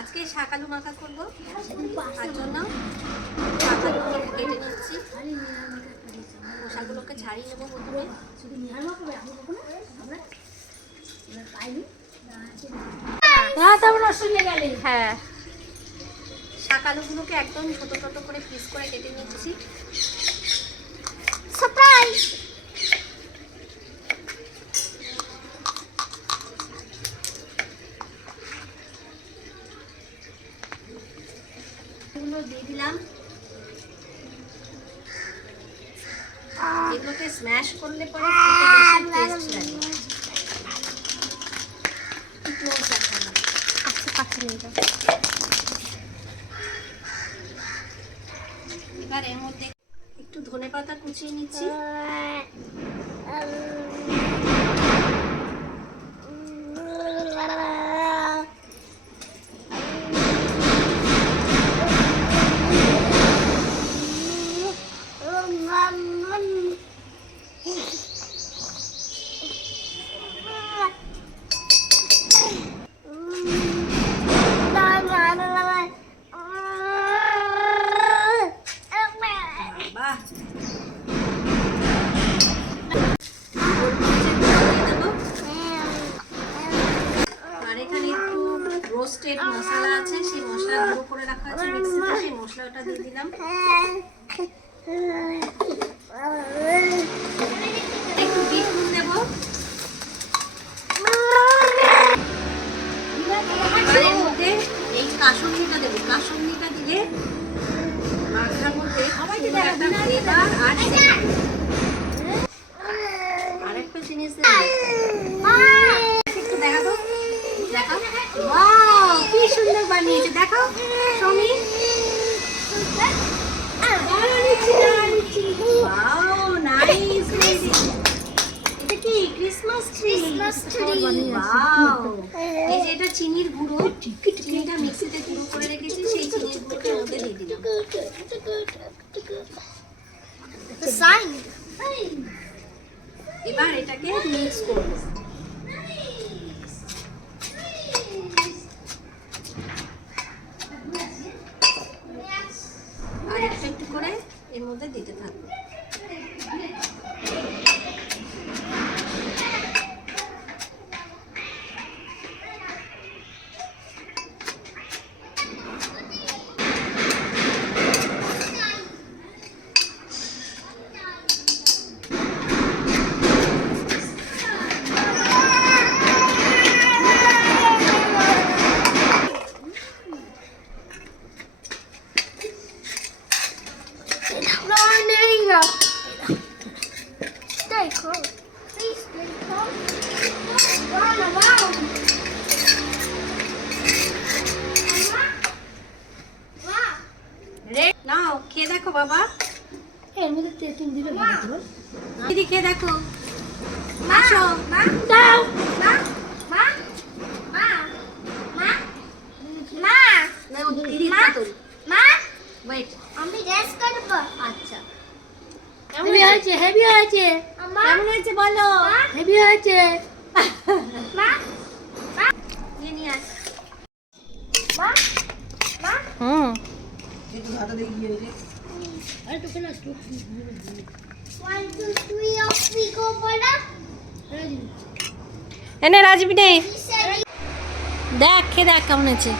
আজকে শাকালু মাখা করব। তার জন্য শাকালুগুলো কেটে নিচ্ছি। মশাগুলোকে ছাড়িয়ে নেব প্রথমে। হ্যাঁ শাকালুগুলোকে একদম ছোট ছোট করে পিস করে কেটে নিচ্ছি। সারপ্রাইজ এগুলো দিয়ে দিলাম। এগুলোকে স্ম্যাশ করলে পরে টেস্ট লাগে। এবার এর মধ্যে একটু ধনে পাতা কুচিয়ে নিচ্ছি। মশলাটা দিয়ে দিলাম। একটু দেবো। এর মধ্যে এই কাসুন্দিটা দেবো। কাসুন্দিটা দিলে মাখার মধ্যে আর আরেকটা জিনিস একটু দেখাবো দেখাও। ওয়াও কি সুন্দর বানিয়েছে। দেখাও। Christmas tree Christmas tree. Wow এই যে এটা চিনির গুঁড়ো চিনিটা মিক্সিতে গুঁড়ো করে রেখেছি সেই চিনির গুঁড়োটা মধ্যে দিয়ে দিলাম। সাইন এবার এটাকে মিক্স করব। আর একটু একটু করে এর মধ্যে দিতে থাকব। Morning. Stay close. Please stay close. Run around. নাও খেয়ে দেখো বাবা। এর মধ্যে ভালো হবে দিদি খেয়ে দেখো। আসো। মা দাও। মা মা মা মা। মা? মা। ওয়েট আমি রেস্ট করব। আচ্ছা। হেভি হয়েছে? হেভি হয়েছে। কেমন হয়েছে বলো? হেভি হয়েছে। হুম। এনে রাজবি নেই। দেখ খেয়ে দেখ কেমন হয়েছে।